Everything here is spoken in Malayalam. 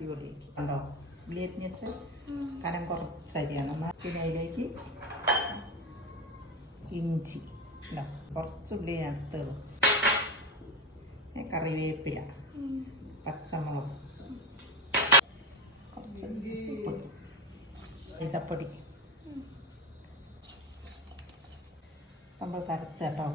അടിപൊളിയാക്കി ഉണ്ടോ. ഉള്ളി അരിഞ്ഞ് വെച്ച് കനം കുറച്ചരിയാണ്. എന്നാൽ പിന്നെ അതിലേക്ക് ഇഞ്ചി ഉണ്ടോ, കുറച്ച് ഉള്ളി എടുത്തുള്ളൂ, കറിവേപ്പില, പച്ചമുളക്, കുറച്ച് ഉപ്പ്, മൈദപ്പൊടി നമ്മൾ കറുത്ത് കേട്ടോ.